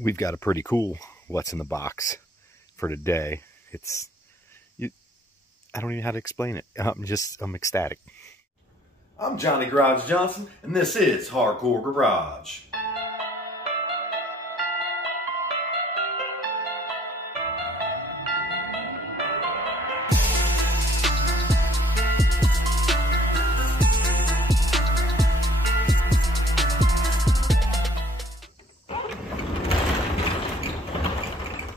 we've got a pretty cool what's in the box for today. I don't even know how to explain it. I'm ecstatic. I'm Johnny Garage Johnson, and this is Hardcore Garage.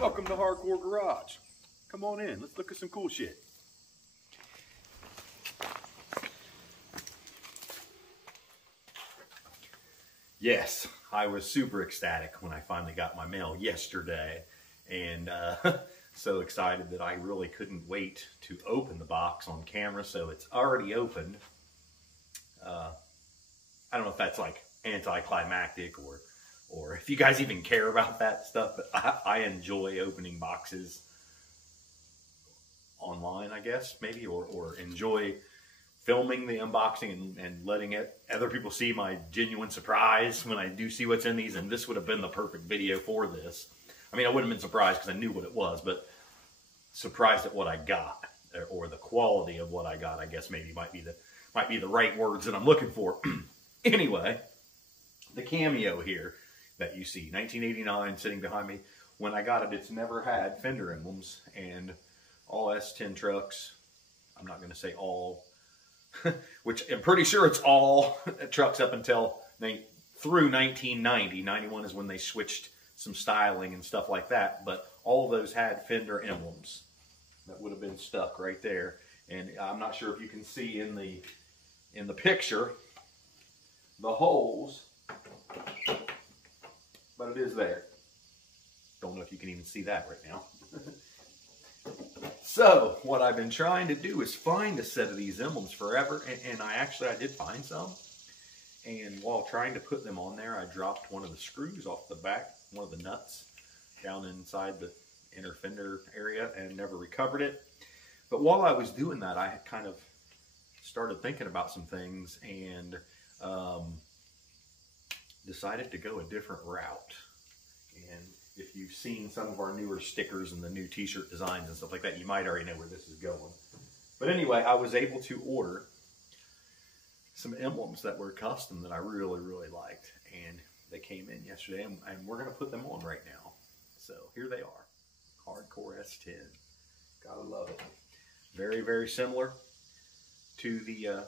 Welcome to Hardcore Garage. Come on in, let's look at some cool shit. Yes, I was super ecstatic when I finally got my mail yesterday, and so excited that I really couldn't wait to open the box on camera. So it's already opened. I don't know if that's like anticlimactic or if you guys even care about that stuff, but I enjoy opening boxes online, I guess, maybe, or enjoy filming the unboxing and letting other people see my genuine surprise when I do see what's in these. And this would have been the perfect video for this. I mean, I wouldn't have been surprised because I knew what it was, but surprised at what I got, or the quality of what I got, I guess maybe might be the right words that I'm looking for. Anyway, the Cameo here that you see, 1989, sitting behind me. When I got it, it's never had fender emblems, and all S10 trucks, I'm not going to say all, which I'm pretty sure it's all trucks up until through 1990. 91 is when they switched some styling and stuff like that, but all of those had fender emblems that would have been stuck right there. And I'm not sure if you can see in the picture the holes, but it is there. Don't know if you can even see that right now. So what I've been trying to do is find a set of these emblems forever, and I did find some. And while trying to put them on there, I dropped one of the screws off the back, one of the nuts, down inside the inner fender area, and never recovered it. But while I was doing that, I had kind of started thinking about some things, and decided to go a different route. And if you've seen some of our newer stickers and the new t-shirt designs and stuff like that, you might already know where this is going. But anyway, I was able to order some emblems that were custom that I really, really liked. And they came in yesterday, and we're going to put them on right now. So here they are. Hardcore S10. Gotta love it. Very, very similar to the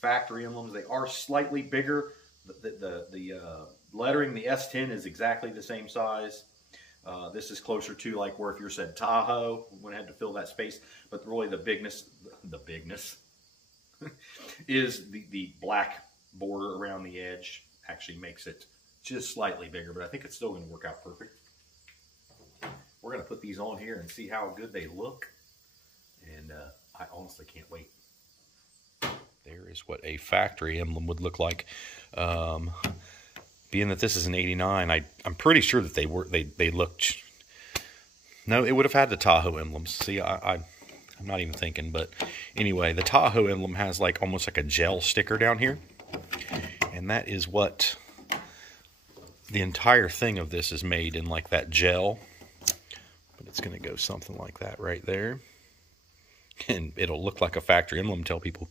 factory emblems. They are slightly bigger. The lettering, the S10 is exactly the same size. This is closer to like where if you said Tahoe, when I had to fill that space. But really the bigness is the black border around the edge actually makes it just slightly bigger, but I think it's still going to work out perfect. We're going to put these on here and see how good they look. And I honestly can't wait. There is what a factory emblem would look like. Being that this is an 89, I'm pretty sure that they looked. No, it would have had the Tahoe emblems. See, I'm not even thinking, but anyway, the Tahoe emblem has like almost like a gel sticker down here, and that is what the entire thing of this is made in, like that gel. But it's going to go something like that right there, and it'll look like a factory emblem until people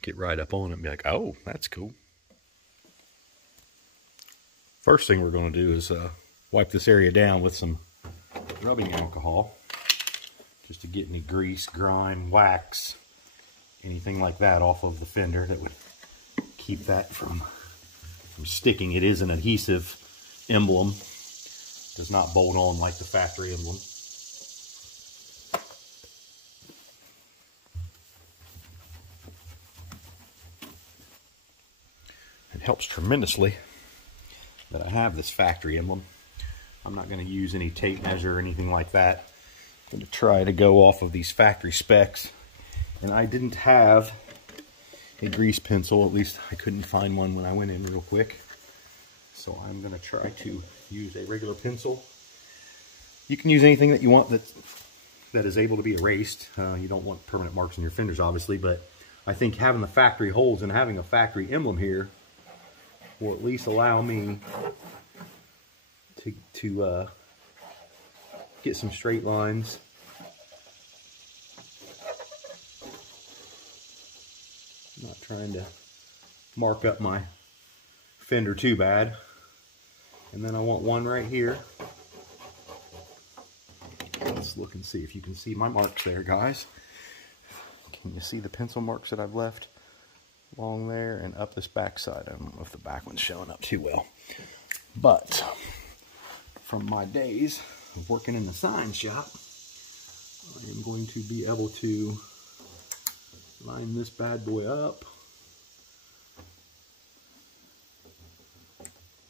get right up on it and be like, oh, that's cool. First thing we're going to do is wipe this area down with some rubbing alcohol, just to get any grease, grime, wax, anything like that off of the fender that would keep that from sticking. It is an adhesive emblem. Does not bolt on like the factory emblem. It helps tremendously that I have this factory emblem. I'm not going to use any tape measure or anything like that. I'm going to try to go off of these factory specs. And I didn't have a grease pencil, at least I couldn't find one when I went in real quick. So I'm going to try to use a regular pencil. You can use anything that you want that is able to be erased. You don't want permanent marks on your fenders, obviously, but I think having the factory holes and having a factory emblem here will at least allow me to get some straight lines. I'm not trying to mark up my fender too bad. And then I want one right here. Let's look and see if you can see my marks there, guys. Can you see the pencil marks that I've left along there and up this back side? I don't know if the back one's showing up too well. But from my days of working in the sign shop, I am going to be able to line this bad boy up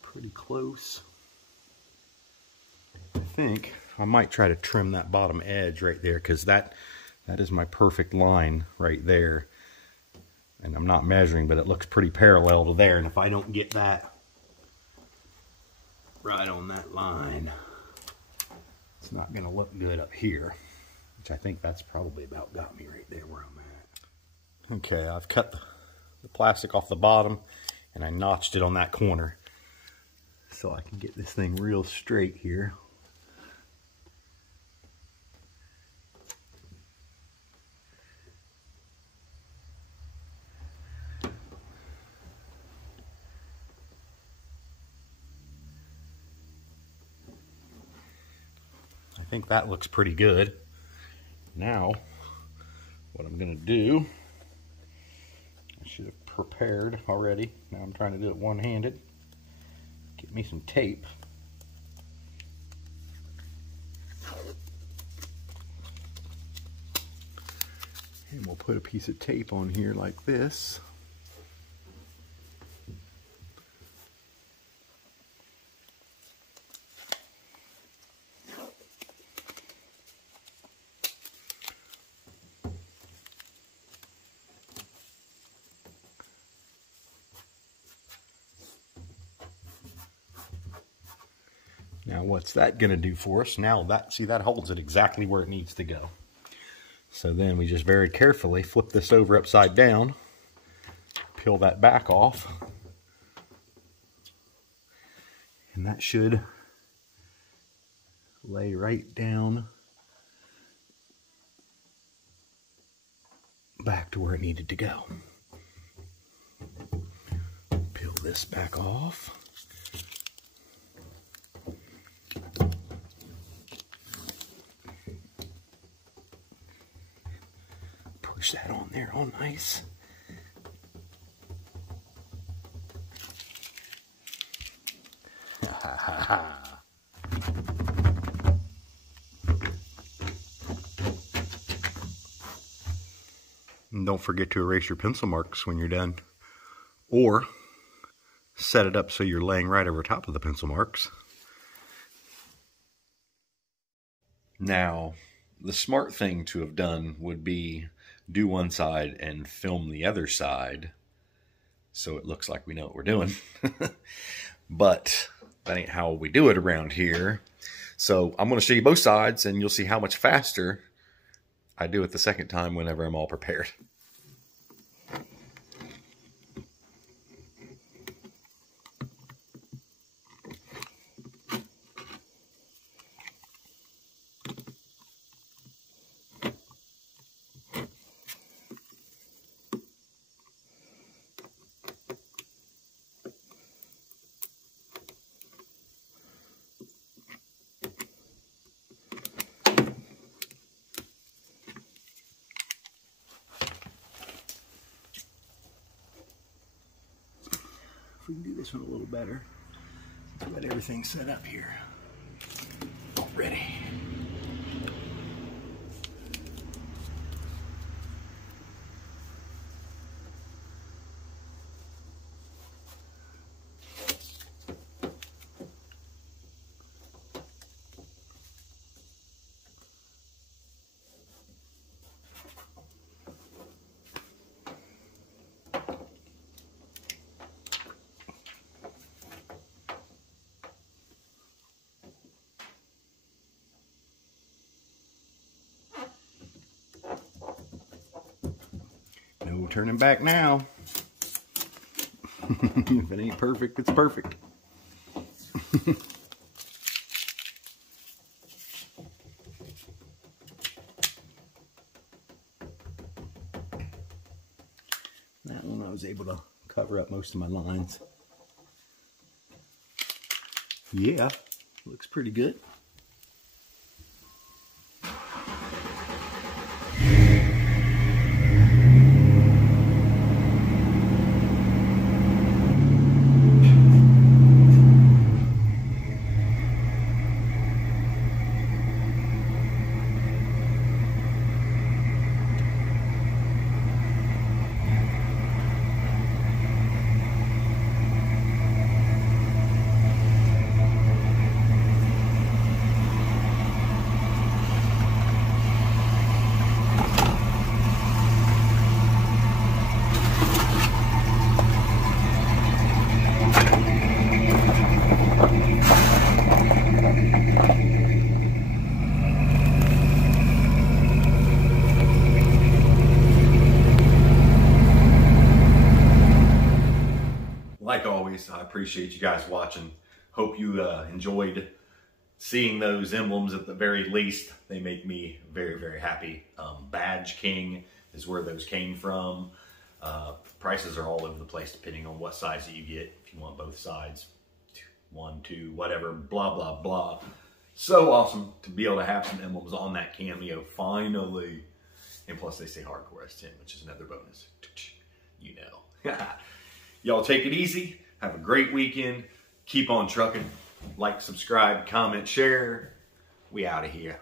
pretty close. I think I might try to trim that bottom edge right there, because that is my perfect line right there. And I'm not measuring, but it looks pretty parallel to there. And if I don't get that right on that line, it's not going to look good up here, which I think that's probably about got me right there where I'm at. Okay, I've cut the plastic off the bottom and I notched it on that corner so I can get this thing real straight here. I think that looks pretty good. Now, what I'm going to do, I should have prepared already. Now I'm trying to do it one-handed. Get me some tape. And we'll put a piece of tape on here like this. Now what's that going to do for us? Now see, that holds it exactly where it needs to go. So then we just very carefully flip this over upside down, peel that back off, and that should lay right down back to where it needed to go. Peel this back off. Push that on there all nice. And don't forget to erase your pencil marks when you're done, or set it up so you're laying right over top of the pencil marks. Now, the smart thing to have done would be do one side and film the other side so it looks like we know what we're doing. But that ain't how we do it around here. So I'm going to show you both sides and you'll see how much faster I do it the second time whenever I'm all prepared. We can do this one a little better. Let's get everything set up here already. No turning back now. If it ain't perfect, it's perfect. was able to cover up most of my lines. Yeah, looks pretty good. Like always, I appreciate you guys watching. Hope you enjoyed seeing those emblems at the very least. They make me very, very happy. Badge King is where those came from. Prices are all over the place depending on what size that you get. If you want both sides, 1, 2, whatever, blah, blah, blah. So awesome to be able to have some emblems on that Cameo finally. And plus they say hardcore S10, which is another bonus. You know. Y'all take it easy. Have a great weekend. Keep on trucking. Like, subscribe, comment, share. We out of here.